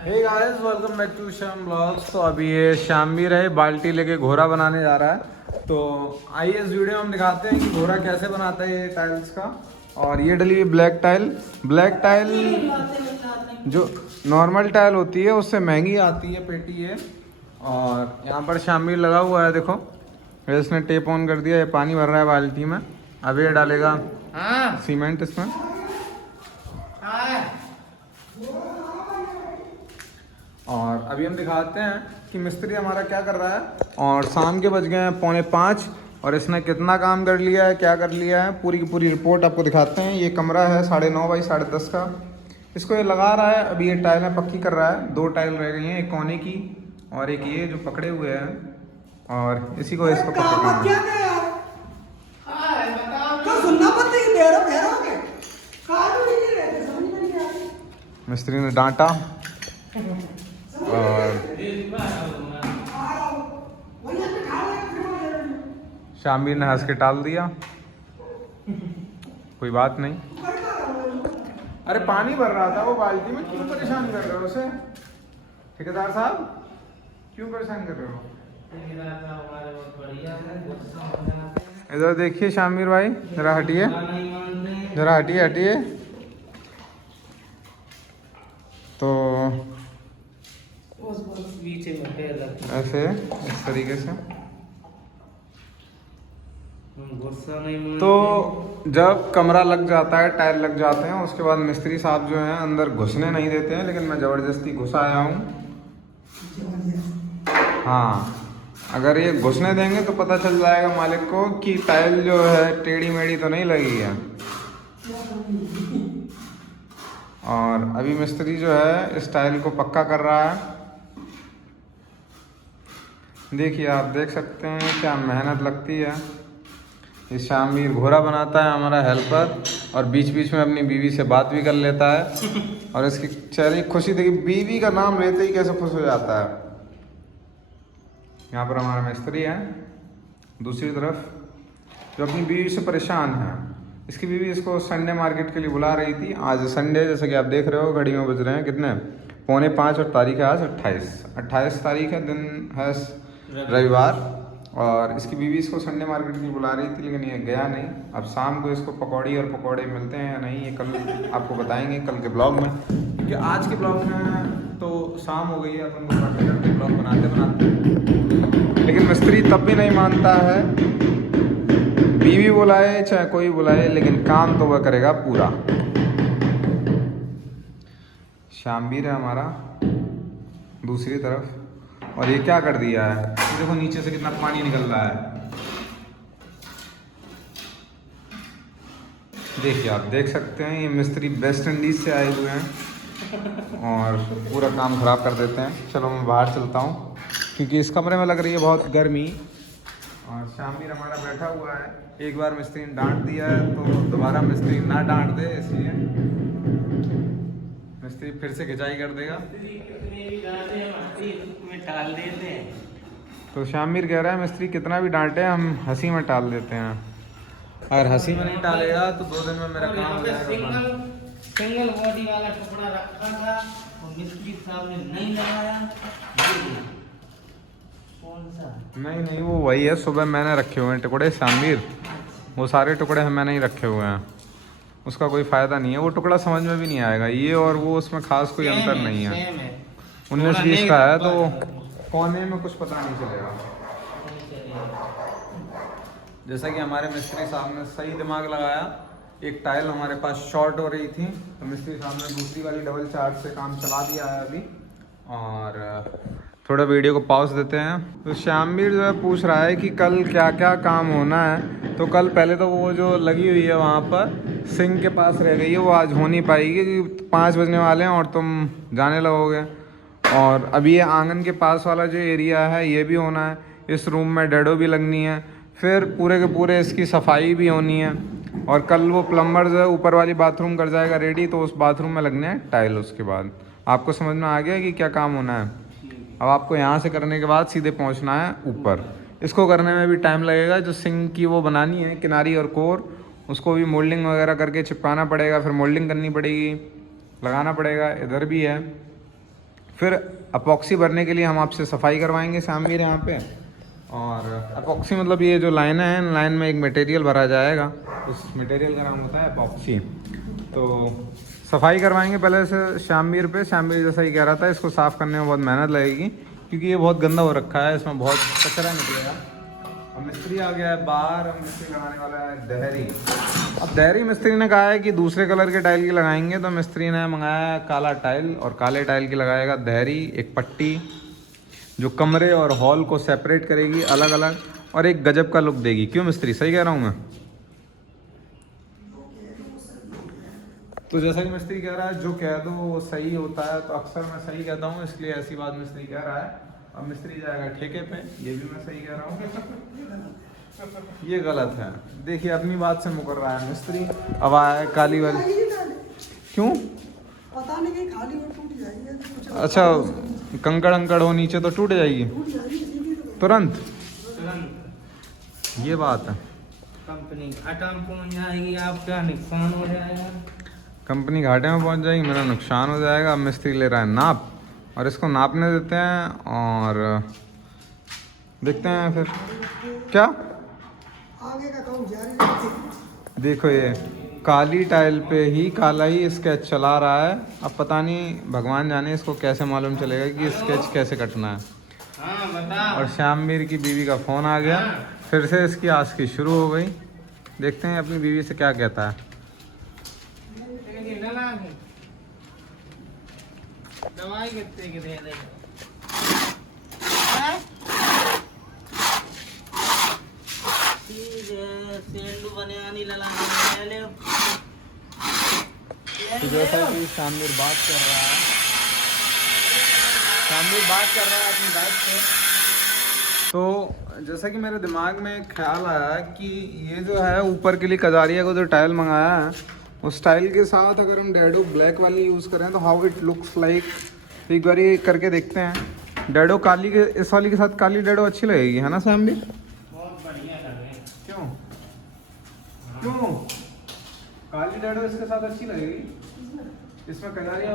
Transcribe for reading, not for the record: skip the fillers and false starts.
Hey guys welcome back to Shyam vlogs. तो अभी ये शामिर है बाल्टी लेके घोड़ा बनाने जा रहा है। तो आइए इस वीडियो में हम दिखाते हैं कि घोड़ा कैसे बनाता है ये टाइल्स का। और ये डली हुई ब्लैक टाइल जो नॉर्मल टाइल होती है उससे महंगी आती है पेटी है। और यहाँ पर शामिर लगा हुआ है, देखो इसने टेप ऑन कर दिया। ये पानी भर रहा है बाल्टी में, अब ये डालेगा सीमेंट इसमें। और अभी हम दिखाते हैं कि मिस्त्री हमारा क्या कर रहा है। और शाम के बज गए हैं 4:45 और इसने कितना काम कर लिया है, क्या कर लिया है, पूरी की पूरी रिपोर्ट आपको दिखाते हैं। ये कमरा है 9:30 बाई 10:30 का। इसको ये लगा रहा है, अभी ये टाइलें पक्की कर रहा है। 2 टाइल रह गई हैं, एक कोने की और एक ये जो पकड़े हुए हैं। और इसी को इसको पकड़ना है। मिस्त्री ने डांटा और शामिर ने हंस के टाल दिया, कोई बात नहीं। अरे पानी भर रहा था वो बाल्टी में, क्यों परेशान कर रहे हो उसे? ठेकेदार साहब क्यों परेशान कर रहे हो? इधर देखिए शामिर भाई, जरा हटिए, जरा हटिए हटिए। तो ऐसे इस तरीके से। तो जब कमरा लग जाता है, टाइल लग जाते हैं, उसके बाद मिस्त्री साहब जो हैं अंदर घुसने नहीं देते हैं, लेकिन मैं ज़बरदस्ती घुस आया हूँ। हाँ, अगर ये घुसने देंगे तो पता चल जाएगा मालिक को कि टाइल जो है टेढ़ी मेढ़ी तो नहीं लगी है। और अभी मिस्त्री जो है इस टाइल को पक्का कर रहा है। देखिए, आप देख सकते हैं क्या मेहनत लगती है। ये शामिर घोड़ा बनाता है हमारा हेल्पर, और बीच बीच में अपनी बीवी से बात भी कर लेता है। और इसकी चेहरे की खुशी देखिए, बीवी का नाम लेते ही कैसे खुश हो जाता है। यहाँ पर हमारा मिस्त्री है दूसरी तरफ, जो अपनी बीवी से परेशान है। इसकी बीवी इसको संडे मार्केट के लिए बुला रही थी। आज संडे, जैसे कि आप देख रहे हो, घड़ी में बज रहे हैं कितने, 4:45 और तारीख है आज 28 तारीख है, दिन है रविवार। और इसकी बीवी इसको संडे मार्केट के लिए बुला रही थी, लेकिन ये गया नहीं। अब शाम को इसको पकौड़े मिलते हैं या नहीं, ये कल आपको बताएंगे कल के ब्लॉग में। क्योंकि आज के ब्लॉग में तो शाम हो गई है, अपन को करते करते ब्लॉग बनाते, लेकिन मिस्त्री तब भी नहीं मानता है। बीवी बुलाए चाहे कोई बुलाए, लेकिन काम तो वह करेगा पूरा। शामिर है हमारा दूसरी तरफ, और ये क्या कर दिया है, देखो नीचे से कितना पानी निकल रहा है। देखिए, आप देख सकते हैं, ये मिस्त्री वेस्ट इंडीज से आए हुए हैं और पूरा काम ख़राब कर देते हैं। चलो मैं बाहर चलता हूँ, क्योंकि इस कमरे में लग रही है बहुत गर्मी। और शामिर हमारा बैठा हुआ है। एक बार मिस्त्री ने डांट दिया है तो दोबारा मिस्त्री ना डांट दे, इसलिए मिस्त्री फिर से खिंचाई कर देगा। तो शामिर कह रहा है मिस्त्री कितना भी डांटे हम हंसी में टाल देते हैं। अगर हंसी में नहीं टालेगा तो 2 दिन में मेरा काम हो जाएगा। सिंगल बॉडी वाला कपड़ा रखा था और मिस्त्री साहब ने नहीं लगाया। कौन सा? नहीं, वो वही है, सुबह मैंने रखे हुए हैं टुकड़े शामिर, वो सारे टुकड़े मैंने ही रखे हुए हैं। उसका कोई फ़ायदा नहीं है, वो टुकड़ा समझ में भी नहीं आएगा। ये और वो, उसमें खास कोई अंतर नहीं है। 19-20 का है तो कोने में कुछ पता नहीं चलेगा। जैसा कि हमारे मिस्त्री साहब ने सही दिमाग लगाया, एक टाइल हमारे पास शॉर्ट हो रही थी, तो मिस्त्री साहब ने दूसरी वाली डबल चार्ज से काम चला दिया है अभी। और थोड़ा वीडियो को पॉज देते हैं। तो शामिर जो है पूछ रहा है कि कल क्या क्या काम होना है। तो कल पहले तो वो जो लगी हुई है वहाँ पर सिंक के पास रह गई है, वो आज हो नहीं पाएगी, क्योंकि 5 बजने वाले हैं और तुम जाने लगोगे। और अभी ये आंगन के पास वाला जो एरिया है ये भी होना है। इस रूम में डैडो भी लगनी है, फिर पूरे के पूरे इसकी सफाई भी होनी है। और कल वो प्लम्बर जो है ऊपर वाली बाथरूम कर जाएगा रेडी, तो उस बाथरूम में लगने हैं टाइल। उसके बाद आपको समझ में आ गया कि क्या काम होना है। अब आपको यहाँ से करने के बाद सीधे पहुँचना है ऊपर। इसको करने में भी टाइम लगेगा। जो सिंक की वो बनानी है किनारी और कोर, उसको भी मोल्डिंग वगैरह करके चिपकाना पड़ेगा, फिर मोल्डिंग करनी पड़ेगी, लगाना पड़ेगा। इधर भी है, फिर अपॉक्सी भरने के लिए हम आपसे सफाई करवाएंगे शामवीर यहाँ पे। और अपॉक्सी मतलब ये जो लाइन है, इन लाइन में एक मटेरियल भरा जाएगा, उस मटेरियल का नाम होता है अपॉक्सी। तो सफाई करवाएंगे पहले से शामवीर पे। शामवीर जैसा ही कह रहा था, इसको साफ़ करने में बहुत मेहनत लगेगी क्योंकि ये बहुत गंदा हो रखा है, इसमें बहुत कचरा निकलेगा। अब मिस्त्री आ गया है बाहर, अब मिस्त्री लगाने वाला है दहरी। अब दहरी मिस्त्री ने कहा है कि दूसरे कलर के टाइल की लगाएंगे, तो मिस्त्री ने मंगाया काला टाइल और काले टाइल की लगाएगा दहरी, एक पट्टी जो कमरे और हॉल को सेपरेट करेगी अलग अलग और एक गजब का लुक देगी। क्यों मिस्त्री, सही कह रहा हूँ मैं? तो जैसा कि मिस्त्री कह रहा है, जो कह दो वो सही होता है, तो अक्सर मैं सही कहता हूँ, इसलिए ऐसी बात मिस्त्री कह रहा है। अब मिस्त्री जाएगा ठेके पे, ये भी मैं सही कह रहा हूँ, ये गलत है। देखिए अपनी बात से मुकर रहा है मिस्त्री। अब आया है काली वाली। क्यों? पता नहीं कहीं खाली और टूट जाएगी। अच्छा, कंकड़ अंकड़ हो नीचे तो टूट जाएगी तुरंत, ये बात है। कंपनी घाटा में पहुंच जाएगी, आपका नुकसान हो जाएगा। कंपनी घाटे में पहुंच जाएगी, मेरा नुकसान हो जाएगा। अब मिस्त्री ले रहा है नाप और इसको नापने देते हैं और देखते हैं फिर क्या आगे का काम जारी रखें। देखो ये काली टाइल पे ही काला ही स्केच चला रहा है। अब पता नहीं, भगवान जाने इसको कैसे मालूम चलेगा कि स्केच कैसे कटना है। हाँ बता। और श्यामवीर की बीवी का फ़ोन आ गया, फिर से इसकी आस्की शुरू हो गई। देखते हैं अपनी बीवी से क्या कहता है। दवाई कितने की दे दे? सेंडू बनियानी लगा ले। तो जैसा कि शामवीर बात कर रहा है, अपनी बात से, तो जैसा कि मेरे दिमाग में एक ख्याल आया कि ये जो है ऊपर के लिए कजारिया को जो टाइल मंगाया है, उस टाइल के साथ अगर हम डैडो ब्लैक वाली यूज़ करें तो हाउ इट लुक्स लाइक। तो एक बार ये करके देखते हैं। डैडो काली के, इस वाली के साथ काली डैडो अच्छी लगेगी, है ना शामवीर? बहुत बढ़िया लगे। क्यों क्यों काली डैडो इसके साथ अच्छी लगेगी? इसमें कजारिया